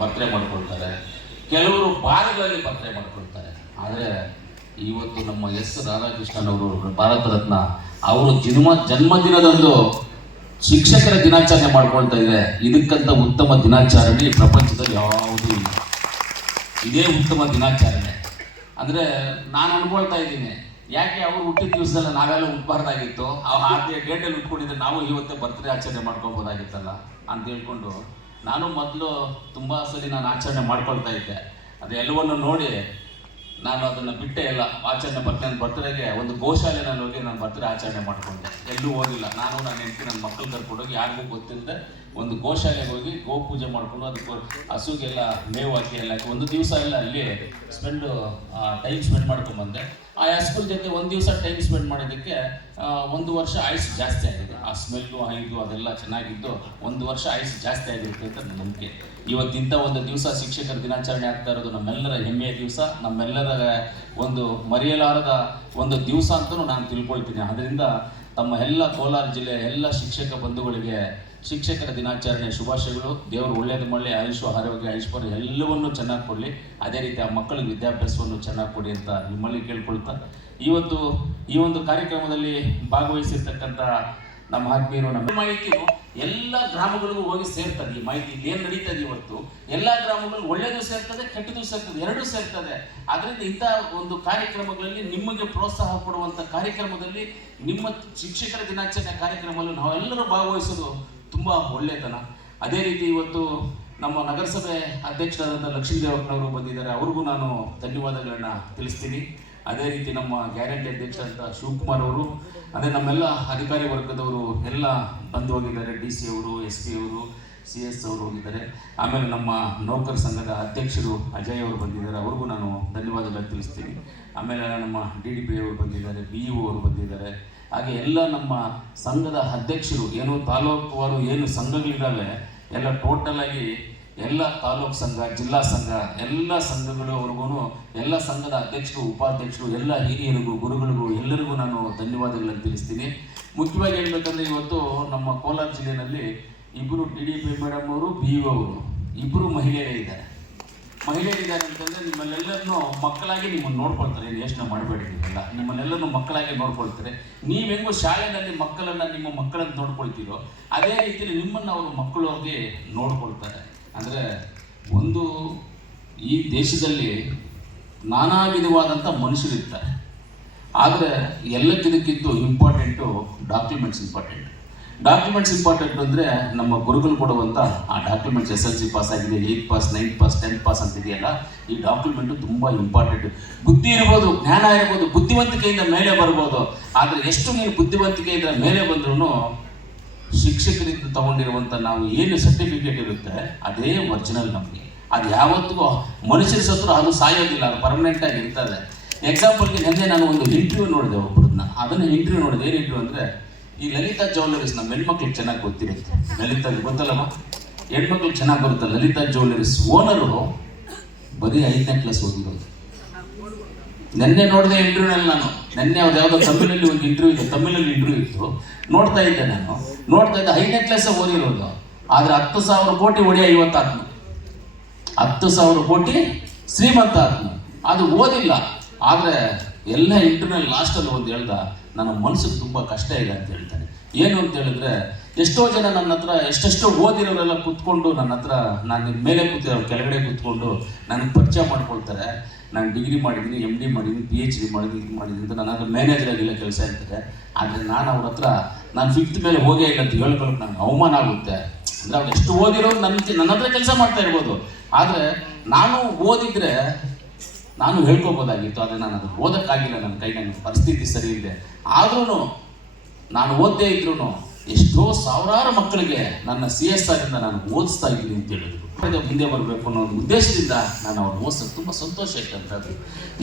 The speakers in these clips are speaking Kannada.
ಬರ್ತಡೇ ಮಾಡ್ಕೊಳ್ತಾರೆ. ಕೆಲವರು ಬಾರಿಗಳಲ್ಲಿ ಪತ್ರೆ ಮಾಡ್ಕೊಳ್ತಾರೆ. ಆದರೆ ಇವತ್ತು ನಮ್ಮ ಎಸ್ ರಾಧಾಕೃಷ್ಣನ್ ಅವರು ಭಾರತ ರತ್ನ, ಅವರು ಜನ್ಮ ಜನ್ಮದಿನದಂದು ಶಿಕ್ಷಕರ ದಿನಾಚರಣೆ ಮಾಡ್ಕೊಳ್ತಾ ಇದೆ ಇದಕ್ಕಂತ ಉತ್ತಮ ದಿನಾಚರಣೆ ಪ್ರಪಂಚದಲ್ಲಿ ಯಾವುದೂ ಇಲ್ಲ. ಇದೇ ಉತ್ತಮ ದಿನಾಚರಣೆ. ಅಂದರೆ ನಾನು ಅನ್ಕೊಳ್ತಾ ಇದ್ದೀನಿ. ಯಾಕೆ ಅವರು ಹುಟ್ಟಿದ ದಿವಸದಲ್ಲ ನಾವೆಲ್ಲ ಉಟ್ಬಾರ್ದಾಗಿತ್ತು ಆ ಡೇಟಲ್ಲಿ ಉಟ್ಕೊಂಡಿದ್ರೆ ನಾವು ಇವತ್ತೇ ಬರ್ತ್ಡೇ ಆಚರಣೆ ಮಾಡ್ಕೋಬೋದಾಗಿತ್ತಲ್ಲ ಅಂತ ಹೇಳ್ಕೊಂಡು ನಾನು ಮೊದಲು ತುಂಬ ಸಲ ನಾನು ಆಚರಣೆ ಮಾಡ್ಕೊಳ್ತಾ ಇದ್ದೆ. ಅದು ಎಲ್ಲವನ್ನು ನೋಡಿ ನಾನು ಅದನ್ನು ಬಿಟ್ಟೆ ಇಲ್ಲ. ಆಚರಣೆ ಬರ್ತೀನಿ ನನ್ನ ಬರ್ತಡೆಗೆ ಒಂದು ನಾನು ಹೋಗಿ ನಾನು ಬರ್ತಡೆ ಆಚರಣೆ ಮಾಡ್ಕೊಂಡೆ. ಎಲ್ಲೂ ಹೋಗಿಲ್ಲ. ನಾನು ನನ್ನ ಹೆಂಡತಿ, ನನ್ನ ಮಕ್ಕಳು ಕರ್ಕೊಂಡೋಗಿ ಯಾರಿಗೂ ಗೊತ್ತಿಲ್ಲದೆ ಒಂದು ಗೋಶಾಲೆಗೆ ಹೋಗಿ ಗೋ ಪೂಜೆ ಮಾಡ್ಕೊಂಡು ಅದಕ್ಕೆ ಹಸುಗೆಲ್ಲ ಮೇವು ಹಾಕಿ ಎಲ್ಲ ಒಂದು ದಿವಸ ಎಲ್ಲ ಅಲ್ಲಿ ಸ್ಪೆಂಡು ಟೈಮ್ ಸ್ಪೆಂಡ್ ಮಾಡ್ಕೊಂಡ್ಬಂದೆ ಆ ಹಸುಗಳ ಜೊತೆ ಒಂದು ದಿವಸ ಟೈಮ್ ಸ್ಪೆಂಡ್ ಮಾಡೋದಕ್ಕೆ ಒಂದು ವರ್ಷ ಆಯುಸ್ ಜಾಸ್ತಿ ಆಗಿದೆ. ಆ ಸ್ಮೆಲ್ಲು ಇದು ಅದೆಲ್ಲ ಚೆನ್ನಾಗಿದ್ದು ಒಂದು ವರ್ಷ ಆಯುಸ್ ಜಾಸ್ತಿ ಆಗಿರುತ್ತೆ ಅಂತ ನನ್ನ ನಂಬಿಕೆ. ಇವತ್ತಿಂತ ಒಂದು ದಿವಸ ಶಿಕ್ಷಕರ ದಿನಾಚರಣೆ ಆಗ್ತಾ ಇರೋದು ನಮ್ಮೆಲ್ಲರ ಹೆಮ್ಮೆಯ ದಿವಸ, ನಮ್ಮೆಲ್ಲರ ಒಂದು ಮರೆಯಲಾರದ ಒಂದು ದಿವಸ ಅಂತಲೂ ನಾನು ತಿಳ್ಕೊಳ್ತೀನಿ. ಅದರಿಂದ ತಮ್ಮ ಎಲ್ಲ ಕೋಲಾರ ಜಿಲ್ಲೆಯ ಎಲ್ಲ ಶಿಕ್ಷಕ ಬಂಧುಗಳಿಗೆ ಶಿಕ್ಷಕರ ದಿನಾಚರಣೆ ಶುಭಾಶಯಗಳು. ದೇವರು ಒಳ್ಳೇದು ಮಳೆ ಆಯುಷು ಆರೋಗ್ಯ, ಐಶ್ವರ್ಯ ಎಲ್ಲವನ್ನು ಚೆನ್ನಾಗಿ ಕೊಡಲಿ. ಅದೇ ರೀತಿ ಆ ಮಕ್ಕಳಿಗೆ ವಿದ್ಯಾಭ್ಯಾಸವನ್ನು ಚೆನ್ನಾಗಿ ಕೊಡಿ ಅಂತ ನಿಮ್ಮಲ್ಲಿ ಕೇಳ್ಕೊಳ್ತಾ. ಇವತ್ತು ಈ ಒಂದು ಕಾರ್ಯಕ್ರಮದಲ್ಲಿ ಭಾಗವಹಿಸಿರ್ತಕ್ಕಂಥ ನಮ್ಮ ಆತ್ಮೀಯರು, ನಮ್ಮ ಮಾಹಿತಿಯು ಎಲ್ಲ ಗ್ರಾಮಗಳಿಗೂ ಹೋಗಿ ಸೇರ್ತದೆ. ಈ ಮಾಹಿತಿ ಏನು ನಡೀತದೆ ಇವತ್ತು? ಎಲ್ಲ ಗ್ರಾಮಗಳು ಒಳ್ಳೆಯದು ಸೇರ್ತದೆ, ಕೆಟ್ಟದು ಸೇರ್ತದೆ, ಎರಡೂ ಸೇರ್ತದೆ. ಅದರಿಂದ ಇಂಥ ಒಂದು ಕಾರ್ಯಕ್ರಮಗಳಲ್ಲಿ ನಿಮಗೆ ಪ್ರೋತ್ಸಾಹ ಕೊಡುವಂಥ ಕಾರ್ಯಕ್ರಮದಲ್ಲಿ ನಿಮ್ಮ ಶಿಕ್ಷಕರ ದಿನಾಚರಣೆ ಕಾರ್ಯಕ್ರಮದಲ್ಲಿ ನಾವೆಲ್ಲರೂ ಭಾಗವಹಿಸೋದು ತುಂಬ ಒಳ್ಳೆತನ. ಅದೇ ರೀತಿ ಇವತ್ತು ನಮ್ಮ ನಗರಸಭೆ ಅಧ್ಯಕ್ಷರಾದಂಥ ಲಕ್ಷ್ಮೀದೇವಪ್ಪನವರು ಬಂದಿದ್ದಾರೆ. ಅವ್ರಿಗೂ ನಾನು ಧನ್ಯವಾದಗಳನ್ನ ತಿಳಿಸ್ತೀನಿ. ಅದೇ ರೀತಿ ನಮ್ಮ ಗ್ಯಾರಂಟಿ ಅಧ್ಯಕ್ಷರಾದಂಥ ಶಿವಕುಮಾರ್ ಅವರು ಅದೇ ನಮ್ಮೆಲ್ಲ ಅಧಿಕಾರಿ ವರ್ಗದವರು ಎಲ್ಲ ಬಂದು ಹೋಗಿದ್ದಾರೆ. ಡಿ ಸಿ ಅವರು, ಎಸ್ ಪಿ ಅವರು ಸಿ ಎಸ್ ಅವರು ಹೋಗಿದ್ದಾರೆ ಆಮೇಲೆ ನಮ್ಮ ನೌಕರ ಸಂಘದ ಅಧ್ಯಕ್ಷರು ಅಜಯ್ ಅವರು ಬಂದಿದ್ದಾರೆ. ಅವ್ರಿಗೂ ನಾನು ಧನ್ಯವಾದಗಳು ತಿಳಿಸ್ತೀನಿ. ಆಮೇಲೆ ನಮ್ಮ ಡಿ ಡಿ ಪಿ ಅವರು ಬಂದಿದ್ದಾರೆ, ಬಿ ಇ ಅವರು ಬಂದಿದ್ದಾರೆ. ಹಾಗೆ ಎಲ್ಲ ನಮ್ಮ ಸಂಘದ ಅಧ್ಯಕ್ಷರು, ಏನು ತಾಲೂಕುವಾರು ಏನು ಸಂಘಗಳಿದ್ದಾವೆ, ಎಲ್ಲ ಟೋಟಲ್ ಆಗಿ ಎಲ್ಲ ತಾಲೂಕು ಸಂಘ, ಜಿಲ್ಲಾ ಸಂಘ, ಎಲ್ಲ ಸಂಘಗಳವರೆಗೂ ಎಲ್ಲ ಸಂಘದ ಅಧ್ಯಕ್ಷರು, ಉಪಾಧ್ಯಕ್ಷರು, ಎಲ್ಲ ಹಿರಿಯರಿಗೂ ಗುರುಗಳಿಗೂ ಎಲ್ಲರಿಗೂ ನಾನು ಧನ್ಯವಾದಗಳನ್ನು ತಿಳಿಸ್ತೀನಿ. ಮುಖ್ಯವಾಗಿ ಹೇಳ್ಬೇಕಂದ್ರೆ ಇವತ್ತು ನಮ್ಮ ಕೋಲಾರ ಜಿಲ್ಲೆಯಲ್ಲಿ ಇಬ್ಬರು ಟಿ ಡಿ ಪಿ ಮೇಡಮ್ ಅವರು ಬಿ ಅವರು. ಇಬ್ಬರು ಮಹಿಳೆಯರೇ ಇದ್ದಾರೆ. ಮಹಿಳೆಯರಿದ್ದಾರೆ ಅಂತಂದ್ರೆ ನಿಮ್ಮಲ್ಲೆಲ್ಲರನ್ನೂ ಮಕ್ಕಳಾಗಿ ನಿಮ್ಮನ್ನು ನೋಡ್ಕೊಳ್ತಾರೆ. ಯೋಚನೆ ಮಾಡಬೇಡಿ ನೀವೆಲ್ಲ. ನಿಮ್ಮನ್ನೆಲ್ಲರನ್ನು ಮಕ್ಕಳಾಗಿ ನೋಡ್ಕೊಳ್ತಾರೆ. ನೀವು ಶಾಲೆಯಲ್ಲಿ ಮಕ್ಕಳನ್ನು ನಿಮ್ಮ ಮಕ್ಕಳನ್ನು ನೋಡ್ಕೊಳ್ತೀರೋ, ಅದೇ ರೀತಿಯಲ್ಲಿ ನಿಮ್ಮನ್ನು ಅವರು ಮಕ್ಕಳಾಗಿ ನೋಡ್ಕೊಳ್ತಾರೆ. ಅಂದರೆ ಒಂದು ಈ ದೇಶದಲ್ಲಿ ನಾನಾ ವಿಧವಾದಂಥ ಮನುಷ್ಯರಿರ್ತಾರೆ. ಆದರೆ ಎಲ್ಲಕ್ಕಿದಕ್ಕಿಂತ important documents important documents important ಅಂದರೆ ನಮ್ಮ ಗುರುಗಳು ಕೊಡುವಂಥ ಆ documents S L C pass ಆಗಿದೆ eight pass ninth pass tenth pass ಅಂತ ಇದೆಯಲ್ಲ ಈ ಡಾಕ್ಯುಮೆಂಟು ತುಂಬ ಇಂಪಾರ್ಟೆಂಟ್ ಬುದ್ಧಿ ಇರ್ಬೋದು, ಜ್ಞಾನ ಇರ್ಬೋದು, ಬುದ್ಧಿವಂತಿಕೆಯಿಂದ ಮೇಲೆ ಬರ್ಬೋದು. ಆದರೆ ಎಷ್ಟು ನೀವು ಬುದ್ಧಿವಂತಿಕೆಯಿಂದ ಮೇಲೆ ಬಂದ್ರೂ ಶಿಕ್ಷಕರಿಂದ ತಗೊಂಡಿರುವಂಥ ನಾವು ಏನು ಸರ್ಟಿಫಿಕೇಟ್ ಇರುತ್ತೆ, ಅದೇ ಒರಿಜಿನಲ್ ನಮಗೆ. ಅದು ಯಾವತ್ತಿಗೂ ಮನುಷ್ಯರ ಸತ್ರು ಅದು ಸಾಯೋದಿಲ್ಲ, ಅದು ಪರ್ಮನೆಂಟ್ ಆಗಿ ಇರ್ತದೆ. ಎಕ್ಸಾಂಪಲ್ಗೆ ನಿನ್ನೆ ನಾನು ಒಂದು ಇಂಟರ್ವ್ಯೂ ನೋಡಿದೆ ಒಬ್ಬರನ್ನ ಅದನ್ನು ಇಂಟರ್ವ್ಯೂ ನೋಡಿದೆ, ಏನು ಇಂಟರ್ವ್ಯೂ ಅಂದರೆ ಈ ಲಲಿತಾ ಜ್ಯುವೆಲ್ಲರೀಸ್ ನಮ್ಮ ಹೆಣ್ಮಕ್ಳಿಗೆ ಚೆನ್ನಾಗಿ ಗೊತ್ತಿರುತ್ತೆ. ಲಲಿತಾ ಗೊತ್ತಲ್ಲಮ್ಮ ಹೆಣ್ಮಕ್ಳಿಗೆ ಚೆನ್ನಾಗಿ ಬರುತ್ತೆ. ಲಲಿತಾ ಜ್ಯುವೆಲ್ಲರೀಸ್ ಓನರು ಬರೀ ಐದನೇ ಕ್ಲಾಸ್ ಓದಿರೋದು ನಿನ್ನೆ ನೋಡಿದೆ ಇಂಟರ್ವ್ಯೂನಲ್ಲಿ ನಾನು. ನಿನ್ನೆ ಅವ್ರು ಯಾವುದೋ ತಮಿಳಲ್ಲಿ ಒಂದು ಇಂಟರ್ವ್ಯೂ ಇತ್ತು, ತಮಿಳಲ್ಲಿ ಇಂಟರ್ವ್ಯೂ ಇತ್ತು. ನೋಡ್ತಾ ಇದ್ದೆ ನಾನು. ನೋಡ್ತಾ ಇದ್ದೆ ಐದನೇ ಕ್ಲಾಸ್ ಓದಿರೋದು. ಆದರೆ ಹತ್ತು ಸಾವಿರ ಕೋಟಿ ಒಡೆಯ ಇವತ್ತಾತ್ಮ ಹತ್ತು ಸಾವಿರ ಕೋಟಿ ಶ್ರೀಮಂತ ಆತ್ಮ ಅದು ಓದಿಲ್ಲ. ಆದರೆ ಎಲ್ಲ ಇಂಟರ್ನಲ್ ಲಾಸ್ಟಲ್ಲಿ ಒಂದು ಹೇಳ್ದ ನನ್ನ ಮನಸ್ಸಿಗೆ ತುಂಬ ಕಷ್ಟ ಇದೆ ಅಂತ ಹೇಳ್ತಾನೆ. ಏನು ಅಂತ ಹೇಳಿದ್ರೆ, ಎಷ್ಟೋ ಜನ ನನ್ನ ಹತ್ರ, ಎಷ್ಟೆಷ್ಟೋ ಓದಿರೋರೆಲ್ಲ ಕೂತ್ಕೊಂಡು ನನ್ನ ಹತ್ರ, ನಾನು ನಿಮ್ಮ ಮೇಲೆ ಕೂತಿರೋ ಕೆಳಗಡೆ ಕೂತ್ಕೊಂಡು ನನಗೆ ಪರಿಚಯ ಮಾಡ್ಕೊಳ್ತಾರೆ. ನಾನು ಡಿಗ್ರಿ ಮಾಡಿದ್ದೀನಿ ಎಂ ಡಿ ಮಾಡಿದ್ದೀನಿ ಪಿ ಎಚ್ ಡಿ ಮಾಡಿದ್ದೀನಿ ಇದು ಮಾಡಿದ್ದೀನಿ ಅಂತ ನನ್ನ ಮ್ಯಾನೇಜರ್ ಆಗಿಲ್ಲ ಕೆಲಸ ಇರ್ತಾರೆ ಆದರೆ ನಾನು ಅವ್ರ ಹತ್ರ, ನಾನು ಫಿಫ್ತ್ ಮೇಲೆ ಹೋಗೇ ಇಲ್ಲ ಅಂತ ಹೇಳ್ಕೊಳ್ಳೋಕೆ ನನಗೆ ಅವಮಾನ ಆಗುತ್ತೆ. ಅಂದರೆ ಅವ್ರು ಎಷ್ಟು ಓದಿರೋ ನನ್ನ ನನ್ನ ಹತ್ರ ಕೆಲಸ ಮಾಡ್ತಾ ಇರ್ಬೋದು. ಆದರೆ ನಾನು ಓದಿದ್ರೆ ನಾನು ಹೇಳ್ಕೊಬೋದಾಗಿತ್ತು ಆದರೆ ನಾನು ಅದನ್ನು ಓದೋಕ್ಕಾಗಿಲ್ಲ, ನನ್ನ ಕೈ ನನ್ನ ಪರಿಸ್ಥಿತಿ ಸರಿ ಇದೆ ಆದ್ರೂ ನಾನು ಓದದೇ ಇದ್ರೂ ಎಷ್ಟೋ ಸಾವಿರಾರು ಮಕ್ಕಳಿಗೆ ನನ್ನ ಸಿ ಎಸ್ ಆರಿಂದ ನಾನು ಓದಿಸ್ತಾ ಇದ್ದೀನಿ ಅಂತ ಹೇಳಿದ್ರು. ಹಿಂದೆ ಮುಂದೆ ಬರಬೇಕು ಅನ್ನೋ ಒಂದು ಉದ್ದೇಶದಿಂದ ನಾನು ಅವ್ರು ಓದಿಸೋದು ತುಂಬ ಸಂತೋಷ ಅಂತ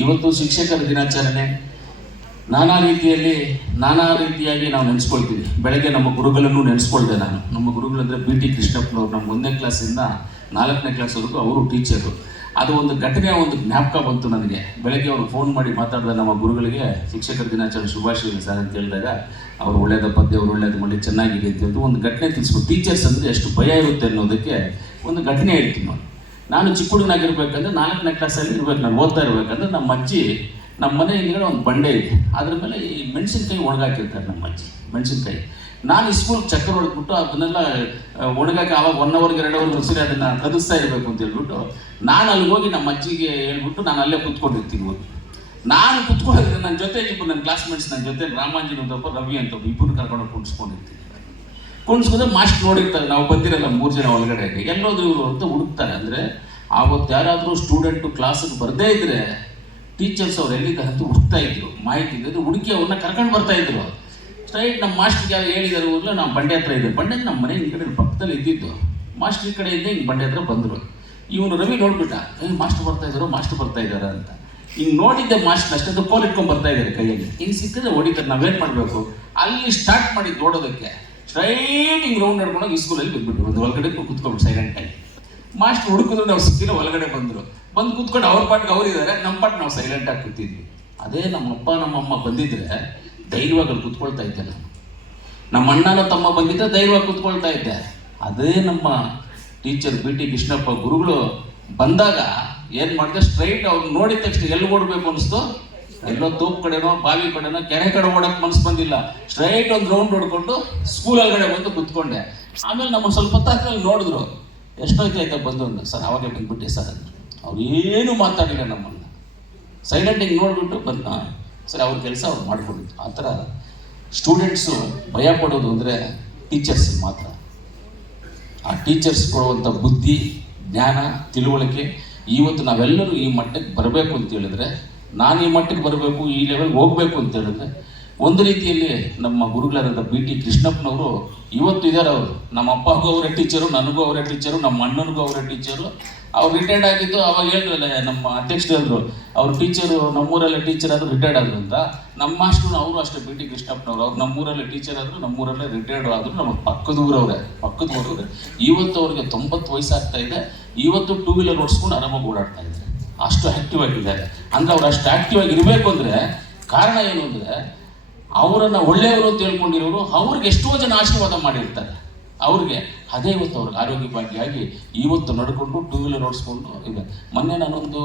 ಇವತ್ತು ಶಿಕ್ಷಕರ ದಿನಾಚರಣೆ. ನಾನಾ ರೀತಿಯಲ್ಲಿ, ನಾನಾ ರೀತಿಯಾಗಿ ನಾವು ನೆನೆಸ್ಕೊಳ್ತೀವಿ. ಬೆಳಗ್ಗೆ ನಮ್ಮ ಗುರುಗಳನ್ನು ನೆನೆಸ್ಕೊಳ್ದೆ ನಾನು. ನಮ್ಮ ಗುರುಗಳಂದರೆ ಬಿ ಟಿ ಕೃಷ್ಣಪ್ಪನವ್ರು. ನಮ್ಮ ಒಂದನೇ ಕ್ಲಾಸಿಂದ ನಾಲ್ಕನೇ ಕ್ಲಾಸ್ವರೆಗೂ ಅವರು ಟೀಚರು ಅದು ಒಂದು ಘಟನೆ ಒಂದು ಜ್ಞಾಪಕ ಬಂತು ನನಗೆ. ಬೆಳಗ್ಗೆ ಅವರು ಫೋನ್ ಮಾಡಿ ಮಾತಾಡಿದ ನಮ್ಮ ಗುರುಗಳಿಗೆ, ಶಿಕ್ಷಕರ ದಿನಾಚರಣೆ ಶುಭಾಶಯಗಳು ಸರ್ ಅಂತ ಹೇಳಿದಾಗ, ಅವ್ರು ಪದ್ಯ, ಅವರು ಒಳ್ಳೇದು ಮಾಡಿ ಚೆನ್ನಾಗಿದೆ ಅಂತ ಒಂದು ಘಟನೆ ತಿಳಿಸ್ಬೋದು ಟೀಚರ್ಸ್ ಅಂದರೆ ಎಷ್ಟು ಭಯ ಇರುತ್ತೆ ಅನ್ನೋದಕ್ಕೆ ಒಂದು ಘಟನೆ ಹೇಳ್ತೀನಿ ನೋಡಿ ನಾನು ಚಿಕ್ಕ ಹುಡುಗನಾಗಿರ್ಬೇಕಂದ್ರೆ ನಾಲ್ಕನೇ ಕ್ಲಾಸಲ್ಲಿ ಇರ್ಬೇಕು, ನಾನು ಓದ್ತಾ ಇರ್ಬೇಕಂದ್ರೆ ನಮ್ಮ ಅಜ್ಜಿ, ನಮ್ಮ ಮನೆ ಒಂದು ಬಂಡೆ ಇದೆ. ಅದ್ರ ಮೇಲೆ ಈ ಮೆಣಸಿನ್ಕಾಯಿ ಒಣಗಾಕಿರ್ತಾರೆ ನಮ್ಮ ಅಜ್ಜಿ, ಮೆಣಸಿನ್ಕಾಯಿ. ನಾನು ಇಸ್ಕೂಲ್ ಸ್ಕೂಲ್ ಚಕ್ಕರ್ ಹೊಡೆದ್ಬಿಟ್ಟು ಅದನ್ನೆಲ್ಲ ಒಣಗಕ್ಕೆ ಒಣಗಾಕಿ ಆವಾಗ ಒನ್ ಅವರ್ಗೆ ಎರಡು ಅವರ್ಗೆ ಉಸಿರಿ ಅದನ್ನ ಕದಿಸ್ತಾ ಇರಬೇಕು ಅಂತ ಹೇಳ್ಬಿಟ್ಟು, ನಾನು ಅಲ್ಲಿ ಹೋಗಿ ನಮ್ಮ ಅಜ್ಜಿಗೆ ಹೇಳ್ಬಿಟ್ಟು ನಾನು ಅಲ್ಲೇ ಕೂತ್ಕೊಂಡಿರ್ತೀನಿ ಹೋಗಿ. ನಾನು ಕುತ್ಕೊಂಡಿದ್ದೆ ನನ್ನ ಜೊತೆ ಇಬ್ಬರು ನನ್ನ ಕ್ಲಾಸ್ಮೇಟ್ಸ್ ನನ್ನ ಜೊತೆ ರಾಮಾಂಜನ್ ಒಬ್ಬ ರವಿ ಅಂತ ಒಬ್ಬ ಇಬ್ಬರು ಕರ್ಕೊಂಡು ಕುಣಿಸ್ಕೊಂಡಿರ್ತೀನಿ ಕುಣಿಸ್ಕೊಂಡ್ರೆ ಮಾಸ್ಟ್ ನೋಡಿರ್ತಾರೆ, ನಾವು ಬಂದಿರಲ್ಲ ಮೂರು ಜನ ಒಳಗಡೆ ಎಲ್ಲೋದು ಇವರು ಅಂತ ಹುಡುಕ್ತಾರೆ. ಅಂದರೆ ಆವತ್ತು ಯಾರಾದರೂ ಸ್ಟೂಡೆಂಟು ಕ್ಲಾಸಿಗೆ ಬರದೇ ಇದ್ರೆ ಟೀಚರ್ಸ್ ಅವ್ರು ಎಲ್ಲಿದ್ದಾರೆ ಅಂತ ಹುಡುಕ್ತಾ ಇದ್ರು, ಮಾಹಿತಿ ಇದ್ದರೆ ಹುಡುಕಿ ಅವ್ರನ್ನ ಕರ್ಕೊಂಡು ಬರ್ತಾ ಇದ್ರು. ಸ್ಟ್ರೈಟ್ ನಮ್ಮ ಮಾಸ್ಟ್ರಿಗೆ ಯಾರು ಹೇಳಿದಾರೆ ಊರ್ಲ ನಾವು ಬಂಡೆ ಹತ್ರ ಇದ್ದೆ. ಬಂಡೆ ನಮ್ಮ ಮನೆ ಈ ಕಡೆ ಪಕ್ಕದಲ್ಲಿ ಇದ್ದಿದ್ದು. ಮಾಸ್ಟರ್ ಈ ಕಡೆಯಿಂದ ಹಿಂಗೆ ಬಂಡೆ ಹತ್ರ ಬಂದರು. ಇವನು ರವಿ ನೋಡ್ಬಿಟ್ಟ, ಏ ಮಾಸ್ಟರ್ ಬರ್ತಾ ಇದ್ದಾರೆ ಮಾಸ್ಟರ್ ಬರ್ತಾ ಇದ್ದಾರೆ? ಅಂತ. ಹಿಂಗೆ ನೋಡಿದ್ದೆ ಮಾಸ್ಟರ್ ಅಷ್ಟೇ, ಅದು ಕೋಲ್ ಇಟ್ಕೊಂಡು ಬರ್ತಾ ಇದ್ದಾರೆ ಕೈಯಲ್ಲಿ. ಹಿಂಗೆ ಸಿಕ್ಕಿದ್ರೆ ಹೊಡಿತಾರೆ ನಾವೇನು ಮಾಡಬೇಕು? ಅಲ್ಲಿ ಸ್ಟಾರ್ಟ್ ಮಾಡಿ ನೋಡೋದಕ್ಕೆ ಸ್ಟ್ರೈಟ್ ಹಿಂಗೆ ರೌಂಡ್ ನಡ್ಕೊಂಡು ಈ ಸ್ಕೂಲಲ್ಲಿ ಬಿದ್ಬಿಟ್ರು ಒಂದು ಒಳಗಡೆ ಸೈಲೆಂಟ್ ಸೈಲೆಂಟಾಗಿ ಮಾಸ್ಟರ್ ಹುಡುಕಿದ್ರು ನಾವು ಸಿಕ್ಕಿಲ್ಲ ಒಳಗಡೆ ಬಂದರು. ಬಂದು ಕೂತ್ಕೊಂಡು ಅವ್ರ ಪಾಟ್ಗೆ ಅವ್ರು ಇದ್ದಾರೆ ನಮ್ಮ ಪಾಟ್ ನಾವು ಸೈಲೆಂಟಾಗಿ ಕೂತಿದ್ವಿ. ಅದೇ ನಮ್ಮಪ್ಪ, ನಮ್ಮಮ್ಮ ಬಂದಿದ್ರೆ ಧೈರ್ಯವಾಗಿ ಅಲ್ಲಿ ಕೂತ್ಕೊಳ್ತಾ ಇದ್ದೆ ನಾನು. ನಮ್ಮ ಅಣ್ಣನ ತಮ್ಮ ಬಂದಿದ್ದ ಧೈರ್ಯವಾಗಿ ಕೂತ್ಕೊಳ್ತಾ ಇದ್ದೆ. ಅದೇ ನಮ್ಮ ಟೀಚರ್ ಬಿ ಟಿ ಕೃಷ್ಣಪ್ಪ ಗುರುಗಳು ಬಂದಾಗ ಏನು ಮಾಡಿದೆ ಸ್ಟ್ರೈಟ್ ಅವ್ರು ನೋಡಿದ ತಕ್ಷಣ ಎಲ್ಲಿ ಓಡಬೇಕು ಅನಿಸ್ತು? ಎಲ್ಲೋ ತೂಪ್ ಕಡೆನೋ, ಬಾವಿ ಕಡೆನೋ, ಕೆರೆ ಕಡೆ ಓಡಕ್ಕೆ ಮನಸ್ಸು ಬಂದಿಲ್ಲ. ಸ್ಟ್ರೈಟ್ ಒಂದು ರೌಂಡ್ ಹೊಡ್ಕೊಂಡು ಸ್ಕೂಲ್ ಒಳಗಡೆ ಬಂದು ಕುತ್ಕೊಂಡೆ. ಆಮೇಲೆ ನಮ್ಮ ಸ್ವಲ್ಪ ಹೊತ್ತಾದ್ಮೇಲೆ ನೋಡಿದ್ರು ಎಷ್ಟೊತ್ತು ಆಯ್ತಾ ಬಂದು ಸರ್, ಅವಾಗೆ ಬಂದ್ಬಿಟ್ಟೆ ಸರ್ ಅವ್ರು ಏನು ಮಾತಾಡಿಲ್ಲ ನಮ್ಮನ್ನು. ಸೈಲೆಂಟ್ ನೋಡಿಬಿಟ್ಟು ನೋಡ್ಬಿಟ್ಟು ಬಂದ ಸರಿ, ಅವ್ರ ಕೆಲಸ ಅವ್ರು ಮಾಡ್ಕೊಂಡಿದ್ದು ಆ ಥರ ಸ್ಟೂಡೆಂಟ್ಸು ಭಯ ಪಡೋದು ಅಂದರೆ ಟೀಚರ್ಸ್ ಮಾತ್ರ. ಆ ಟೀಚರ್ಸ್ ಕೊಡುವಂಥ ಬುದ್ಧಿ, ಜ್ಞಾನ, ತಿಳುವಳಿಕೆ, ಇವತ್ತು ನಾವೆಲ್ಲರೂ ಈ ಮಟ್ಟಕ್ಕೆ ಬರಬೇಕು ಅಂತ ಹೇಳಿದ್ರೆ, ನಾನು ಈ ಮಟ್ಟಕ್ಕೆ ಬರಬೇಕು, ಈ ಲೆವೆಲ್ಗೆ ಹೋಗಬೇಕು ಅಂತ ಹೇಳಿದ್ರೆ, ಒಂದು ರೀತಿಯಲ್ಲಿ ನಮ್ಮ ಗುರುಗಳಾದಂಥ ಬಿ ಟಿ ಕೃಷ್ಣಪ್ಪನವರು ಇವತ್ತು ಇದ್ದಾರೆ ಅವರು. ನಮ್ಮ ಅಪ್ಪಗೂ ಅವರೇ ಟೀಚರು ನನಗೂ ಅವರೇ ಟೀಚರು ನಮ್ಮ ಅಣ್ಣನಿಗೂ ಅವರೇ ಟೀಚರು ಅವ್ರು ರಿಟೈರ್ಡ್ ಆಗಿದ್ದು ಅವಾಗ ಹೇಳಿದ್ರಲ್ಲ, ನಮ್ಮ ಅಧ್ಯಕ್ಷರು ಅವ್ರ ಟೀಚರು ನಮ್ಮೂರಲ್ಲೇ ಟೀಚರ್ ಆದ್ರು ರಿಟೈರ್ಡ್ ಆದ್ರು ಅಂತ ನಮ್ಮ ಮಾಸ್ಟ್ರು ಅವರು ಅಷ್ಟೇ ಬಿ ಟಿ ಕೃಷ್ಣಪ್ಪನವ್ರು, ಅವ್ರು ನಮ್ಮೂರಲ್ಲೇ ಟೀಚರ್ ಆದ್ರು, ನಮ್ಮೂರಲ್ಲೇ ರಿಟೈರ್ಡ್ ಆದ್ರು ನಮ್ಮ ಪಕ್ಕದ ಊರವ್ರೆ ಪಕ್ಕದ ಊರವ್ರೆ ಇವತ್ತು ಅವ್ರಿಗೆ ತೊಂಬತ್ತು ವಯಸ್ಸಾಗ್ತಾ ಇದೆ, ಇವತ್ತು ಟೂ ವೀಲರ್ ಓಡಿಸ್ಕೊಂಡು ಆರಾಮಾಗಿ ಓಡಾಡ್ತಾ ಇದ್ದಾರೆ. ಅಷ್ಟು ಆಕ್ಟಿವ್ ಆಗಿದ್ದಾರೆ. ಅಂದ್ರೆ ಅವ್ರು ಅಷ್ಟು ಆಕ್ಟಿವ್ ಆಗಿ ಇರಬೇಕು ಅಂದರೆ ಕಾರಣ ಏನು ಅಂದರೆ, ಅವರನ್ನು ಒಳ್ಳೆಯವರು ಅಂತ ಹೇಳ್ಕೊಂಡಿರೋರು, ಅವ್ರಿಗೆ ಎಷ್ಟೋ ಜನ ಆಶೀರ್ವಾದ ಮಾಡಿರ್ತಾರೆ. ಅವ್ರಿಗೆ ಅದೇ ಇವತ್ತು ಅವ್ರಿಗೆ ಆರೋಗ್ಯ ಭಾಗ್ಯವಾಗಿ ಇವತ್ತು ನಡ್ಕೊಂಡು ಟೂ ವೀಲರ್ ಓಡಿಸ್ಕೊಂಡು ಇದೆ ಮೊನ್ನೆ ನಾನೊಂದು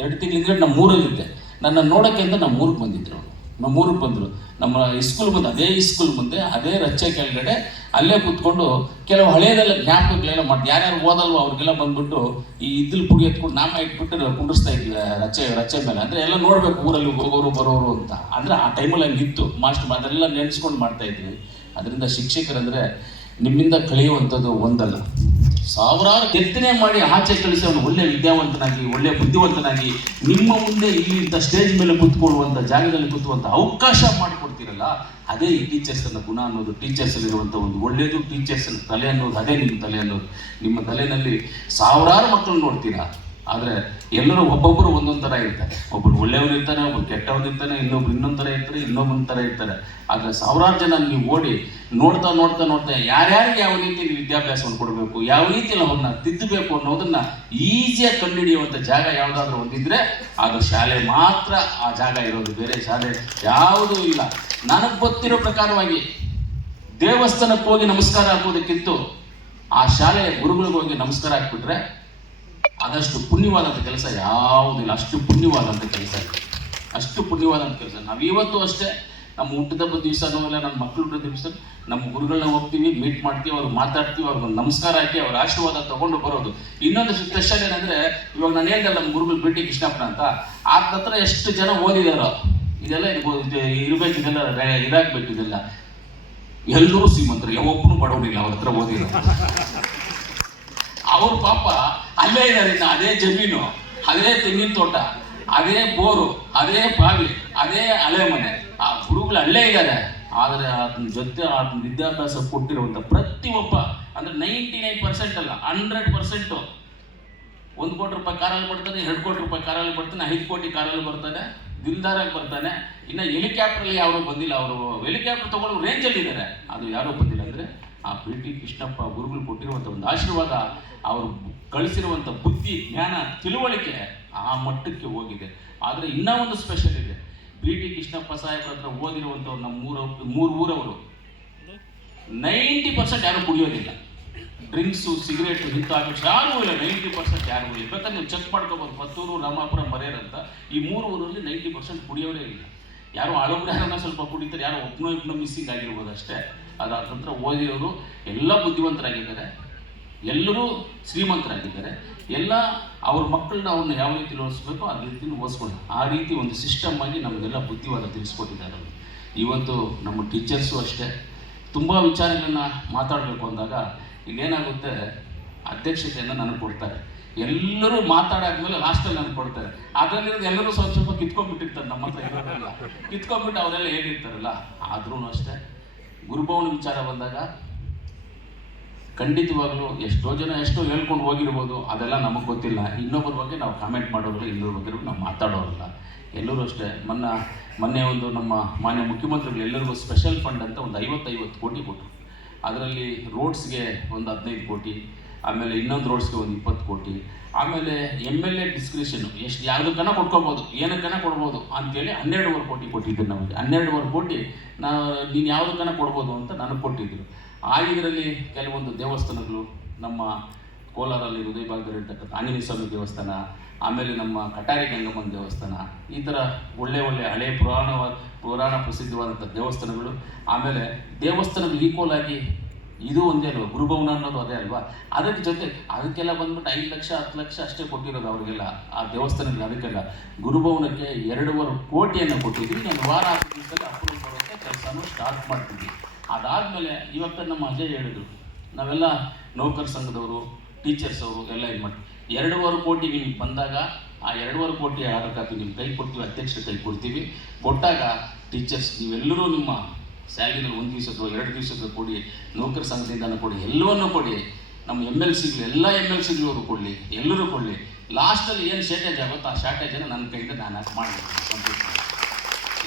ಎರಡು ತಿಂಗಳಿಂದ ನಮ್ಮ ಊರಲ್ಲಿದ್ದೆ ನನ್ನ ನೋಡೋಕ್ಕೆ ಅಂತ ನಮ್ಮ ಊರಿಗೆ ಬಂದಿದ್ರು. ನಮ್ಮ ಊರಿಗೆ ಬಂದರು. ನಮ್ಮ ಇಸ್ಕೂಲ್ ಮುಂದೆ ಅದೇ ಸ್ಕೂಲ್ ಮುಂದೆ, ಅದೇ ರಚ್ಚೆ ಕೆಳಗಡೆ ಅಲ್ಲೇ ಕೂತ್ಕೊಂಡು ಕೆಲವು ಹಳೆಯದೆಲ್ಲ ಜ್ಞಾಪಕಗಳೆಲ್ಲ ಮಾಡಿ ಯಾರ್ಯಾರು ಓದಲ್ವ ಅವ್ರಿಗೆಲ್ಲ ಬಂದ್ಬಿಟ್ಟು ಈ ಇದ್ದಲ್ಲಿ ಪುಡಿ ಎತ್ಕೊಂಡು ನಾಮ ಇಟ್ಬಿಟ್ಟು ಕುಂಡಿಸ್ತಾ ಇದ್ವಿ ರಚೆ ರಚ್ಚೆ ಮೇಲೆ. ಅಂದರೆ ಎಲ್ಲ ನೋಡಬೇಕು ಊರಲ್ಲಿ ಹೋಗೋರು ಬರೋರು ಅಂತ. ಅಂದರೆ ಆ ಟೈಮಲ್ಲಿ ಹಂಗಿತ್ತು. ಮಾಸ್ಟರ್ ಅದೆಲ್ಲ ನೆನೆಸ್ಕೊಂಡು ಮಾಡ್ತಾ ಇದ್ವಿ. ಅದರಿಂದ ಶಿಕ್ಷಕರಂದರೆ ನಿಮ್ಮಿಂದ ಕಳೆಯುವಂಥದ್ದು ಒಂದಲ್ಲ. ಸಾವಿರಾರು ಕೆತ್ತನೆ ಮಾಡಿ ಆಚೆ ಕಳಿಸಿ ಅವನು ಒಳ್ಳೆ ವಿದ್ಯಾವಂತನಾಗಿ, ಒಳ್ಳೆ ಬುದ್ಧಿವಂತನಾಗಿ, ನಿಮ್ಮ ಮುಂದೆ ಇಲ್ಲಿಂದ ಸ್ಟೇಜ್ ಮೇಲೆ ಕೂತ್ಕೊಳ್ಳುವಂಥ ಜಾಗದಲ್ಲಿ ಕೂತ್ಕೊಳ್ಳುವಂಥ ಅವಕಾಶ ಮಾಡಿಕೊಡ್ತೀರಲ್ಲ, ಅದೇ ಈ ಟೀಚರ್ಸ್ ಅನ್ನ ಗುಣ ಅನ್ನೋದು ಟೀಚರ್ಸ್ ಇರುವಂಥ ಒಂದು ಒಳ್ಳೆಯದು ಟೀಚರ್ಸ್ ತಲೆ ಅನ್ನೋದು, ಅದೇ ನಿಮ್ಮ ತಲೆ ಅನ್ನೋದು. ನಿಮ್ಮ ತಲೆಯಲ್ಲಿ ಸಾವಿರಾರು ಮಕ್ಕಳು ನೋಡ್ತೀರಾ? ಆದರೆ ಎಲ್ಲರೂ ಒಬ್ಬೊಬ್ಬರು ಒಂದೊಂದು ಥರ ಇರ್ತಾರೆ. ಒಬ್ಬರು ಒಳ್ಳೆಯವ್ರು ಇರ್ತಾನೆ ಒಬ್ಬರು ಕೆಟ್ಟವ್ರು ಇರ್ತಾನೆ ಇನ್ನೊಬ್ರು ಇನ್ನೊಂದು ಥರ ಇರ್ತಾರೆ ಇನ್ನೊಬ್ಬನ ಥರ ಇರ್ತಾರೆ. ಆದರೆ ಸಾವಿರಾರು ಜನ ನೀವು ಓಡಿ ನೋಡ್ತಾ ನೋಡ್ತಾ ನೋಡ್ತಾ ಯಾರ್ಯಾರಿಗೆ ಯಾವ ರೀತಿ ವಿದ್ಯಾಭ್ಯಾಸವನ್ನು ಕೊಡಬೇಕು, ಯಾವ ರೀತಿಯಲ್ಲಿ ಅವ್ರನ್ನ ತಿದ್ದಬೇಕು ಅನ್ನೋದನ್ನ ಈಸಿಯಾಗಿ ಕಂಡುಹಿಡಿಯುವಂಥ ಜಾಗ ಯಾವುದಾದ್ರೂ ಒಂದಿದ್ರೆ ಅದು ಶಾಲೆ ಮಾತ್ರ ಆ ಜಾಗ ಇರೋದು. ಬೇರೆ ಶಾಲೆ ಯಾವುದೂ ಇಲ್ಲ. ನನಗೆ ಗೊತ್ತಿರೋ ಪ್ರಕಾರವಾಗಿ ದೇವಸ್ಥಾನಕ್ಕೆ ಹೋಗಿ ನಮಸ್ಕಾರ ಹಾಕೋದಕ್ಕಿಂತ ಆ ಶಾಲೆಯ ಗುರುಗಳಿಗೆ ಹೋಗಿ ನಮಸ್ಕಾರ ಹಾಕ್ಬಿಟ್ರೆ ಆದಷ್ಟು ಪುಣ್ಯವಾದಂಥ ಕೆಲಸ ಯಾವುದಿಲ್ಲ ಅಷ್ಟು ಪುಣ್ಯವಾದಂಥ ಕೆಲಸ ಇದೆ. ಅಷ್ಟು ಪುಣ್ಯವಾದಂಥ ಕೆಲಸ. ನಾವು ಇವತ್ತು ಅಷ್ಟೇ ನಮ್ಮ ಹುಟ್ಟಿದಬ್ಬ ದಿವಸನೂ ಇಲ್ಲ ನಮ್ಮ ಮಕ್ಕಳು ಹುಟ್ಟಿದ ದಿವಸ ನಮ್ಮ ಗುರುಗಳನ್ನ ಹೋಗ್ತೀವಿ ಮೀಟ್ ಮಾಡ್ತೀವಿ ಅವ್ರಿಗೆ ಮಾತಾಡ್ತೀವಿ, ಅವ್ರಿಗೆ ನಮಸ್ಕಾರ ಹಾಕಿ ಅವ್ರ ಆಶೀರ್ವಾದ ತಗೊಂಡು ಬರೋದು. ಇನ್ನೊಂದು ಸ್ಪೆಷಲ್ ಏನಂದ್ರೆ, ಇವಾಗ ನಾನು ಹೇಳ್ದಲ್ಲ ನಮ್ಮ ಗುರುಗಳು ಭೇಟಿ ಕೃಷ್ಣಪ್ಪನ ಅಂತ. ಹತ್ರ ಎಷ್ಟು ಜನ ಓದಿದಾರೋ, ಇದೆಲ್ಲ ಇರಬೇಕು, ಇದೆಲ್ಲ ಇದಾಗ್ಬೇಕು ಇದೆಲ್ಲ. ಎಲ್ಲರೂ ಶ್ರೀಮಂತರು, ಯಾವೊಬ್ಬನು ಬಡವರಿಲ್ಲ, ಅವ್ರ ಹತ್ರ ಓದಿರೋ ಅವ್ರ ಪಾಪ ಅಲ್ಲೇ ಇದ್ದಾರೆ ಇನ್ನು ಅದೇ ಜಮೀನು, ಅದೇ ತೆಂಗಿನ ತೋಟ, ಅದೇ ಬೋರು, ಅದೇ ಬಾವಿ, ಅದೇ ಅಲೆ ಮನೆ. ಆ ಗುರುಗಳು ಅಲ್ಲೇ ಇದ್ದಾರೆ. ಆದರೆ ಅದನ್ನ ಜೊತೆ ಅದನ್ನ ವಿದ್ಯಾಭ್ಯಾಸ ಕೊಟ್ಟಿರುವಂಥ ಪ್ರತಿಯೊಬ್ಬ, ಅಂದ್ರೆ ನೈಂಟಿ ನೈನ್ ಪರ್ಸೆಂಟ್ ಅಲ್ಲ ಹಂಡ್ರೆಡ್ ಪರ್ಸೆಂಟು ಒಂದು ಕೋಟಿ ರೂಪಾಯಿ ಕಾರಲ್ಲಿ ಬರ್ತಾನೆ ಎರಡು ಕೋಟಿ ರೂಪಾಯಿ ಕಾರಲ್ಲಿ ಬರ್ತಾನೆ ಐದು ಕೋಟಿ ಕಾರಲ್ಲಿ ಬರ್ತಾನೆ ದಿಲ್ದಾರಾಗಿ ಬರ್ತಾನೆ. ಇನ್ನು ಹೆಲಿಕ್ಯಾಪ್ಟ್ರಲ್ಲಿ ಯಾರು ಬಂದಿಲ್ಲ, ಅವರು ಹೆಲಿಕಾಪ್ಟರ್ ತಗೊಳ್ಳೋ ರೇಂಜಲ್ಲಿ ಇದ್ದಾರೆ ಅದು ಯಾರೂ ಬಂದಿಲ್ಲ ಅಂದರೆ ಆ ಪಿ ಕೃಷ್ಣಪ್ಪ ಗುರುಗಳು ಕೊಟ್ಟಿರುವಂಥ ಒಂದು ಆಶೀರ್ವಾದ, ಅವರು ಕಳಿಸಿರುವಂಥ ಬುದ್ಧಿ, ಜ್ಞಾನ, ತಿಳುವಳಿಕೆ ಆ ಮಟ್ಟಕ್ಕೆ ಹೋಗಿದೆ. ಆದರೆ ಇನ್ನೂ ಒಂದು ಸ್ಪೆಷಲ್ ಇದೆ. ಬಿ ಟಿ ಕೃಷ್ಣಪ್ಪ ಸಾಹೇಬ್ರ ಹತ್ರ ಓದಿರುವಂಥವ್ರು ನಮ್ಮ ಮೂರು ಮೂರು ಊರವರು. ನೈಂಟಿ ಪರ್ಸೆಂಟ್ ಯಾರು ಕುಡಿಯೋದಿಲ್ಲ. ಡ್ರಿಂಕ್ಸು, ಸಿಗರೇಟು ಇಂಥ ಯಾರೂ ಇಲ್ಲ. ನೈಂಟಿ ಪರ್ಸೆಂಟ್ ಯಾರೂ ಇಲ್ಲ ಬೇಕಾದ್ರೆ ನೀವು ಚೆಕ್ ಮಾಡ್ಕೋಬೋದು. ಪತ್ತೂರು, ರಾಮಾಪುರ ಮರೆಯರಂತ ಈ ಮೂರು ಊರಲ್ಲಿ ನೈಂಟಿ ಪರ್ಸೆಂಟ್ ಕುಡಿಯೋರೇ ಇಲ್ಲ. ಯಾರೋ ಹಳಬ್ರು ಸ್ವಲ್ಪ ಕುಡಿತಾರೆ. ಯಾರೋ ಒಬ್ಬನೋ ಇಬ್ಬನೋ ಮಿಸ್ಸಿಂಗ್ ಆಗಿರ್ಬೋದು ಅಷ್ಟೇ. ಅದಾದ ನಂತರ ಓದಿರೋರು ಎಲ್ಲ ಬುದ್ಧಿವಂತರಾಗಿದ್ದಾರೆ. ಎಲ್ಲರೂ ಶ್ರೀಮಂತರಾಗಿದ್ದಾರೆ. ಎಲ್ಲ ಅವ್ರ ಮಕ್ಕಳನ್ನ ಅವ್ರನ್ನ ಯಾವ ರೀತಿ ಓದಿಸ್ಬೇಕೋ ಆ ರೀತಿ ಓದಿಸ್ಕೊಂಡು ಆ ರೀತಿ ಒಂದು ಸಿಸ್ಟಮ್ ಆಗಿ ನಮಗೆಲ್ಲ ಬುದ್ಧಿವಾದ ತಿಳಿಸ್ಕೊಟ್ಟಿದ್ದಾರೆ ಅವರು. ಇವತ್ತು ನಮ್ಮ ಟೀಚರ್ಸು ಅಷ್ಟೇ. ತುಂಬ ವಿಚಾರಗಳನ್ನ ಮಾತಾಡಬೇಕು ಅಂದಾಗ ಇಲ್ಲೇನಾಗುತ್ತೆ ಅಧ್ಯಕ್ಷತೆಯನ್ನು ನನಗೆ ಕೊಡ್ತಾರೆ. ಎಲ್ಲರೂ ಮಾತಾಡಾದ್ಮೇಲೆ ಲಾಸ್ಟಲ್ಲಿ ನನಗೆ ಕೊಡ್ತಾರೆ. ಅದರಲ್ಲಿ ಎಲ್ಲರೂ ಸ್ವಲ್ಪ ಸ್ವಲ್ಪ ಕಿತ್ಕೊಂಡ್ಬಿಟ್ಟಿರ್ತಾರೆ ನಮ್ಮ ಹತ್ರ ಇರೋದೆಲ್ಲ ಕಿತ್ಕೊಂಡ್ಬಿಟ್ಟು ಅವರೆಲ್ಲ ಹೇಗಿರ್ತಾರಲ್ಲ ಆದ್ರೂ ಅಷ್ಟೇ. ಗುರುಭವನ ವಿಚಾರ ಬಂದಾಗ ಖಂಡಿತವಾಗ್ಲೂ ಎಷ್ಟೋ ಜನ ಎಷ್ಟೋ ಹೇಳ್ಕೊಂಡು ಹೋಗಿರ್ಬೋದು, ಅದೆಲ್ಲ ನಮಗೆ ಗೊತ್ತಿಲ್ಲ. ಇನ್ನೊಬ್ಬರ ಬಗ್ಗೆ ನಾವು ಕಾಮೆಂಟ್ ಮಾಡೋದಿಲ್ಲ ಇನ್ನೊಬ್ಬರ ಬಗ್ಗೆ ನಾವು ಮಾತಾಡೋರಲ್ಲ. ಎಲ್ಲರೂ ಅಷ್ಟೇ. ಮೊನ್ನ, ಮೊನ್ನೆ ಒಂದು ನಮ್ಮ ಮಾನ್ಯ ಮುಖ್ಯಮಂತ್ರಿಗಳು ಎಲ್ಲರಿಗೂ ಸ್ಪೆಷಲ್ ಫಂಡ್ ಅಂತ ಒಂದು ಐವತ್ತೈವತ್ತು ಕೋಟಿ ಕೊಟ್ಟರು. ಅದರಲ್ಲಿ ರೋಡ್ಸ್ಗೆ ಒಂದು ಹದಿನೈದು ಕೋಟಿ ಆಮೇಲೆ ಇನ್ನೊಂದು ರೋಡ್ಸ್ಗೆ ಒಂದು ಇಪ್ಪತ್ತು ಕೋಟಿ. ಆಮೇಲೆ ಎಂ ಎಲ್ ಎ ಡಿಸ್ಕ್ರಿಷನ್ ಎಷ್ಟು ಯಾವುದಕ್ಕನ ಕೊಟ್ಕೋಬೋದು ಏನಕ್ಕನ ಕೊಡ್ಬೋದು ಅಂತೇಳಿ ಹನ್ನೆರಡುವರೆ ಕೋಟಿ ಕೊಟ್ಟಿದ್ದರು ನಮಗೆ. ಹನ್ನೆರಡುವರೆ ಕೋಟಿ ನಾವು ನೀನು ಯಾವುದಕ್ಕನ ಕೊಡ್ಬೋದು ಅಂತ ನನಗೆ ಕೊಟ್ಟಿದ್ದರು ಆ ಇದರಲ್ಲಿ ಕೆಲವೊಂದು ದೇವಸ್ಥಾನಗಳು, ನಮ್ಮ ಕೋಲಾರಲ್ಲಿ ಹೃದಯ ಭಾಗದಲ್ಲಿರ್ತಕ್ಕಂಥ ಆಂಜನೇಯ ಸ್ವಾಮಿ ದೇವಸ್ಥಾನ, ಆಮೇಲೆ ನಮ್ಮ ಕಟಾರಿ ಗಂಗಮ್ಮನ ದೇವಸ್ಥಾನ, ಈ ಥರ ಒಳ್ಳೆ ಒಳ್ಳೆ ಹಳೆ ಪುರಾಣ ಪುರಾಣ ಪ್ರಸಿದ್ಧವಾದಂಥ ದೇವಸ್ಥಾನಗಳು, ಆಮೇಲೆ ದೇವಸ್ಥಾನಗಳು ಈಕ್ವಲ್ ಆಗಿ ಇದು ಒಂದೇ ಅಲ್ವಾ? ಗುರುಭವನ ಅನ್ನೋದು ಅದೇ ಅಲ್ವಾ? ಅದಕ್ಕೆ ಜೊತೆ ಅದಕ್ಕೆಲ್ಲ ಬಂದ್ಬಿಟ್ಟು ಐದು ಲಕ್ಷ, ಹತ್ತು ಲಕ್ಷ ಅಷ್ಟೇ ಕೊಟ್ಟಿರೋದು ಅವರಿಗೆಲ್ಲ, ಆ ದೇವಸ್ಥಾನಗಳು ಅದಕ್ಕೆಲ್ಲ. ಗುರುಭವನಕ್ಕೆ ಎರಡೂವರೆ ಕೋಟಿಯನ್ನು ಕೊಟ್ಟಿದ್ವಿ ನಾನು ವಾರ ದಿವಸದಲ್ಲಿ ಅಪ್ರೂವ್ ಬರೋಕ್ಕೆ ಕೆಲಸನೂ ಸ್ಟಾರ್ಟ್ ಮಾಡ್ತಿದ್ವಿ ಅದಾದಮೇಲೆ ಇವತ್ತು ನಮ್ಮ ಅಜಯ್ ಹೇಳಿದ್ರು, ನಾವೆಲ್ಲ ನೌಕರ ಸಂಘದವರು ಟೀಚರ್ಸ್ ಅವರು ಎಲ್ಲ ಇದು ಮಾಡಿ ಎರಡೂವರೆ ಕೋಟಿ ನಿಮ್ಗೆ ಬಂದಾಗ, ಆ ಎರಡೂವರೆ ಕೋಟಿ ಆಧಾರ್ ಕಾಪಿ ನಿಮ್ಮ ಕೈ ಕೊಡ್ತೀವಿ, ಅಧ್ಯಕ್ಷರ ಕೈ ಕೊಡ್ತೀವಿ. ಕೊಟ್ಟಾಗ ಟೀಚರ್ಸ್ ನೀವೆಲ್ಲರೂ ನಿಮ್ಮ ಸ್ಯಾಲರಿನಲ್ಲಿ ಒಂದು ದಿವಸದ್ದು, ಎರಡು ದಿವಸದ್ದು ಕೊಡಿ, ನೌಕರ ಸಂಘದಿಂದ ಕೊಡಿ, ಎಲ್ಲವನ್ನೂ ಕೊಡಿ. ನಮ್ಮ ಎಂ ಎಲ್ ಸಿಗಳು ಎಲ್ಲ ಎಂ ಎಲ್ ಸಿಗಳವರು ಕೊಡಲಿ, ಎಲ್ಲರೂ ಕೊಡಲಿ. ಲಾಸ್ಟಲ್ಲಿ ಏನು ಶಾರ್ಟೇಜ್ ಆಗುತ್ತೆ ಆ ಶಾರ್ಟೇಜನ್ನು ನನ್ನ ಕೈಯಿಂದ ನಾನು ಮಾಡಬೇಕು ಕಂಪ್ಲೀಟ್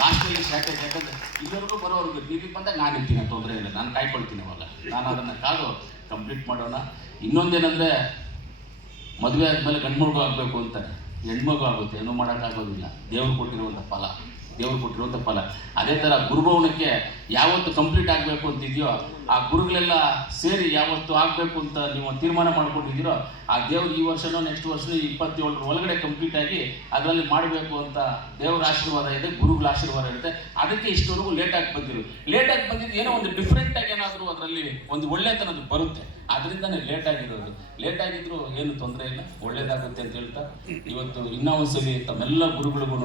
ಲಾಸ್ಟಲ್ಲಿ ಶಾರ್ಟೇಜ್ ಯಾಕಂದ್ರೆ ಇದುವರೆಗೂ ಬಿ ನೀವು ಬಂದಾಗ ನಾನು ಇರ್ತೀನಿ ತೊಂದರೆ ಇಲ್ಲ. ನಾನು ಕಾಯ್ಕೊಳ್ತೀನಿ ಅವಾಗ. ನಾನು ಅದನ್ನು ಕಾದು ಕಂಪ್ಲೀಟ್ ಮಾಡೋಣ. ಇನ್ನೊಂದೇನಂದರೆ ಮದುವೆ ಆದಮೇಲೆ ಗಂಡ್ಮಗು ಆಗಬೇಕು ಅಂತಾರೆ. ಹೆಣ್ಮಗು ಆಗುತ್ತೆ, ಏನೂ ಮಾಡೋಕ್ಕಾಗೋದಿಲ್ಲ. ದೇವರು ಕೊಟ್ಟಿರುವಂಥ ಫಲ. ದೇವ್ರು ಕೊಟ್ಟಿರುವಂಥ ಫಲ. ಅದೇ ಥರ ಗುರುಭವನಕ್ಕೆ ಯಾವತ್ತು ಕಂಪ್ಲೀಟ್ ಆಗಬೇಕು ಅಂತಿದೆಯೋ, ಆ ಗುರುಗಳೆಲ್ಲ ಸೇರಿ ಯಾವತ್ತು ಆಗಬೇಕು ಅಂತ ನೀವು ತೀರ್ಮಾನ ಮಾಡ್ಕೊಂಡಿದ್ದೀರೋ, ಆ ದೇವ್ರು ಈ ವರ್ಷನೋ ನೆಕ್ಸ್ಟ್ ವರ್ಷನೋ ಇಪ್ಪತ್ತೇಳರ ಒಳಗಡೆ ಕಂಪ್ಲೀಟ್ ಆಗಿ ಅದರಲ್ಲಿ ಮಾಡಬೇಕು ಅಂತ ದೇವರ ಆಶೀರ್ವಾದ ಇದೆ, ಗುರುಗಳ ಆಶೀರ್ವಾದ ಇರುತ್ತೆ. ಅದಕ್ಕೆ ಇಷ್ಟವರೆಗೂ ಲೇಟಾಗಿ ಬಂದಿರು. ಲೇಟಾಗಿ ಬಂದಿದ್ದು ಏನೋ ಒಂದು ಡಿಫ್ರೆಂಟಾಗಿ ಏನಾದರೂ ಅದರಲ್ಲಿ ಒಂದು ಒಳ್ಳೆತನದ್ದು ಬರುತ್ತೆ. ಅದರಿಂದನೇ ಲೇಟ್ ಆಗಿರೋದು. ಲೇಟ್ ಆಗಿದ್ರು ಏನು ತೊಂದರೆ ಇಲ್ಲ. ಒಳ್ಳೇದಾಗುತ್ತೆ ಅಂತ ಹೇಳ್ತಾ, ಇವತ್ತು ಇನ್ನೊಂದು ಒಂದ್ಸಲಿ ತಮ್ಮೆಲ್ಲ ಗುರುಗಳಿಗೂ